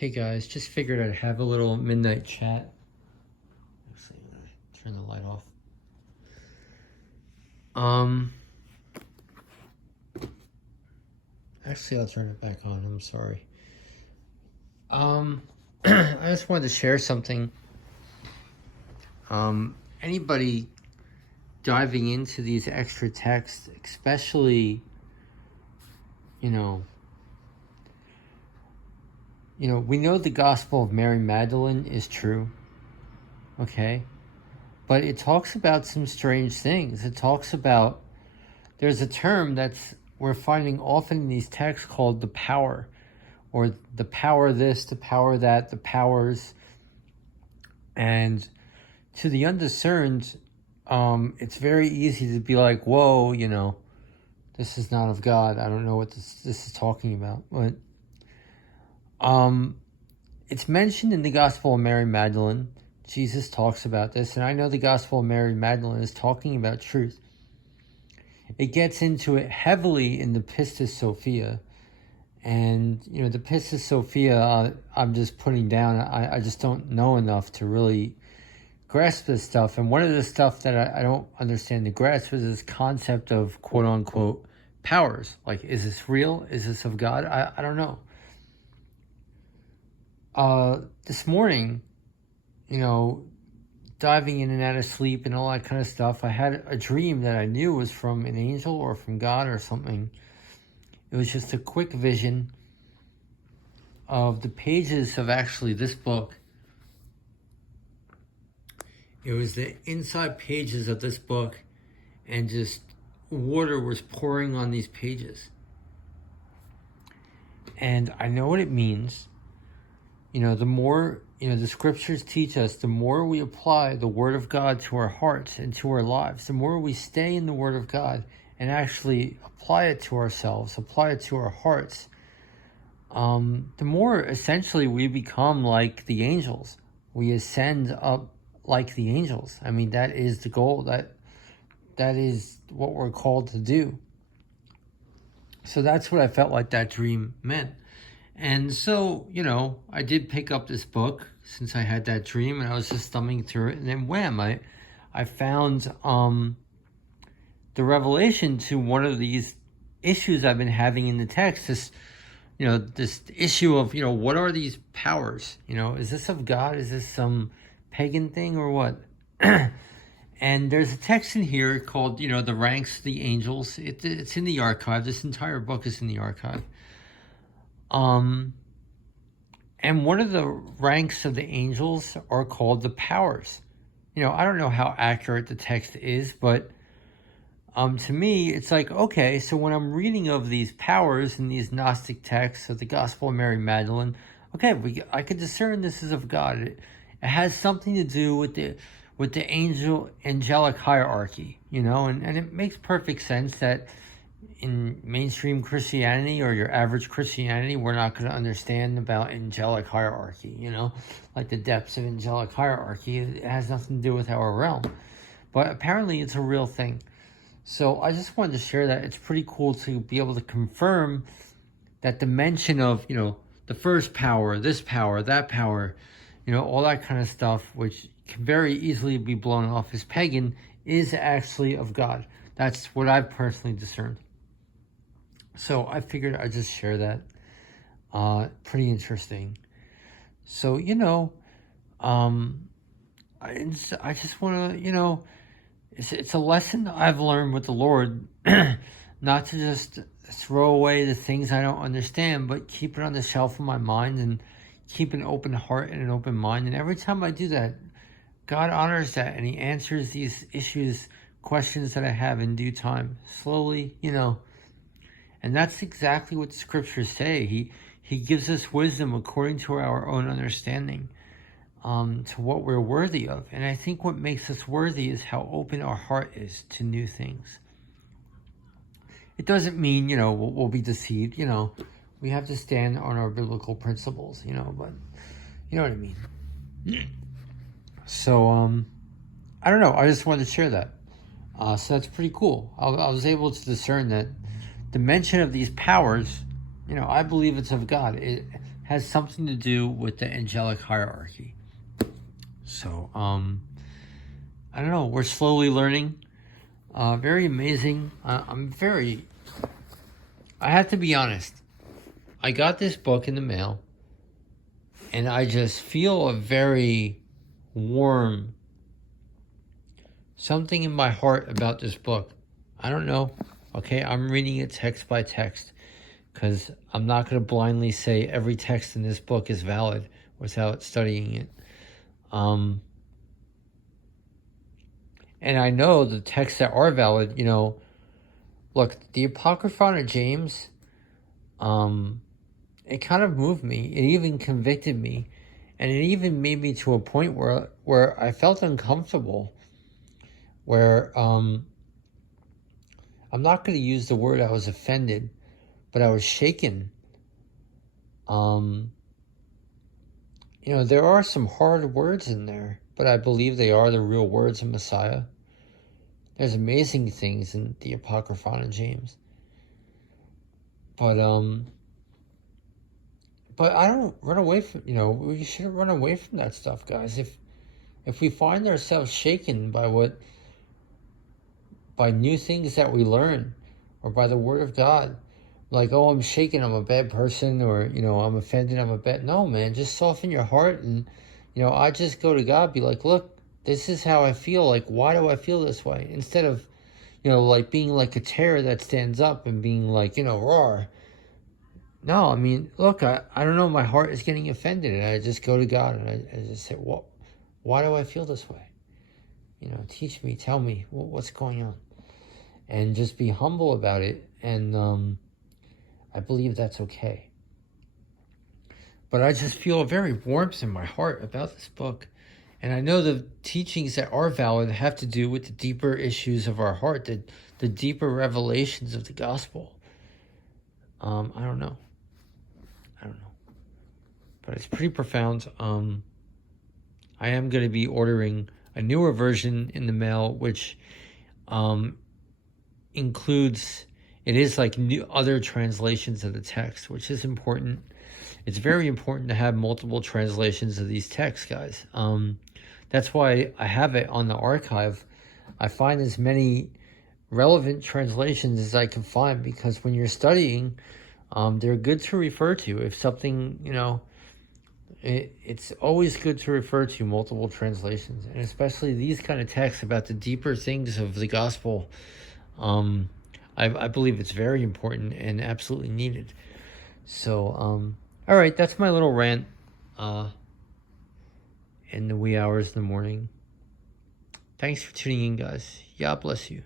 Hey guys, just figured I'd have a little midnight chat. Actually, I'm gonna turn the light off. Actually, I'll turn it back on. I'm sorry. I just wanted to share something. Anybody diving into these extra texts, especially, you know, we know the Gospel of Mary Magdalene is true, okay? But it talks about some strange things. It talks about, there's a term that's we're finding often in these texts called the power, or the power this, the power that, the powers. And to the undiscerned, it's very easy to be like, whoa, this is not of God. I don't know what this is talking about. But it's mentioned in the Gospel of Mary Magdalene. Jesus talks about this, and I know the Gospel of Mary Magdalene is talking about truth. It gets into it heavily in the Pistis Sophia. And, the Pistis Sophia, I'm just putting down. I just don't know enough to really grasp this stuff. And one of the stuff that I don't understand to grasp is this concept of quote-unquote powers. Like, is this real? Is this of God? I don't know. This morning, diving in and out of sleep and all that kind of stuff, I had a dream that I knew was from an angel or from God or something. It was just a quick vision of the pages of actually this book. It was the inside pages of this book, and just water was pouring on these pages. And I know what it means. The more, the scriptures teach us, the more we apply the Word of God to our hearts and to our lives, the more we stay in the Word of God and actually apply it to ourselves, apply it to our hearts, the more essentially we become like the angels. We ascend up like the angels. I mean, that is the goal. That is what we're called to do. So that's what I felt like that dream meant. And so, I did pick up this book since I had that dream, and I was just thumbing through it, and then wham, I found the revelation to one of these issues I've been having in the text. This issue of, what are these powers? Is this of God? Is this some pagan thing or what? And there's a text in here called, the ranks of the angels. It's in the archive. This entire book is in the archive. And one of the ranks of the angels are called the powers. I don't know how accurate the text is, but to me, it's like, okay, so when I'm reading of these powers in these Gnostic texts of the Gospel of Mary Magdalene, okay, I could discern this is of God. It has something to do with the angelic hierarchy, and it makes perfect sense that in mainstream Christianity or your average Christianity, we're not going to understand about angelic hierarchy, like the depths of angelic hierarchy. It has nothing to do with our realm. But apparently it's a real thing. So I just wanted to share that. It's pretty cool to be able to confirm that the mention of, the first power, this power, that power, all that kind of stuff, which can very easily be blown off as pagan, is actually of God. That's what I've personally discerned. So I figured I'd just share that. Pretty interesting. So, I just want to, it's a lesson I've learned with the Lord, not to just throw away the things I don't understand, but keep it on the shelf of my mind and keep an open heart and an open mind. And every time I do that, God honors that, and He answers these questions that I have in due time, slowly, And that's exactly what the scriptures say. He gives us wisdom according to our own understanding, to what we're worthy of. And I think what makes us worthy is how open our heart is to new things. It doesn't mean, we'll be deceived, We have to stand on our biblical principles, but you know what I mean. So, I don't know. I just wanted to share that. So that's pretty cool. I was able to discern that the mention of these powers, I believe it's of God. It has something to do with the angelic hierarchy. So, I don't know. We're slowly learning. Very amazing. I have to be honest. I got this book in the mail, and I just feel a very warm something in my heart about this book. I don't know. Okay, I'm reading it text by text because I'm not going to blindly say every text in this book is valid without studying it. And I know the texts that are valid, look, the Apocryphon of James, it kind of moved me. It even convicted me. And it even made me to a point where I felt uncomfortable. Where I'm not going to use the word I was offended, but I was shaken. There are some hard words in there, but I believe they are the real words of Messiah. There's amazing things in the Apocryphon of James. But I don't run away from, we shouldn't run away from that stuff, guys. If we find ourselves shaken by new things that we learn, or by the Word of God, like, oh, I'm shaken, I'm a bad person, or, I'm offended, I'm a bad... No, man, just soften your heart, and, I just go to God, be like, look, this is how I feel, like, why do I feel this way? Instead of, like, being like a terror that stands up and being like, roar. No, I mean, look, I don't know, my heart is getting offended, and I just go to God, and I just say, why do I feel this way? Teach me, tell me, what's going on? And just be humble about it, and I believe that's okay. But I just feel a very warmth in my heart about this book. And I know the teachings that are valid have to do with the deeper issues of our heart, the deeper revelations of the gospel. I don't know. But it's pretty profound. I am going to be ordering a newer version in the mail, which includes... It is like new other translations of the text, which is important. It's very important to have multiple translations of these texts, guys. That's why I have it on the archive. I find as many relevant translations as I can find, because when you're studying, they're good to refer to. If something, it's always good to refer to multiple translations, and especially these kind of texts about the deeper things of the gospel. I believe it's very important and absolutely needed. So, all right, that's my little rant in the wee hours of the morning. Thanks for tuning in, guys. God bless you.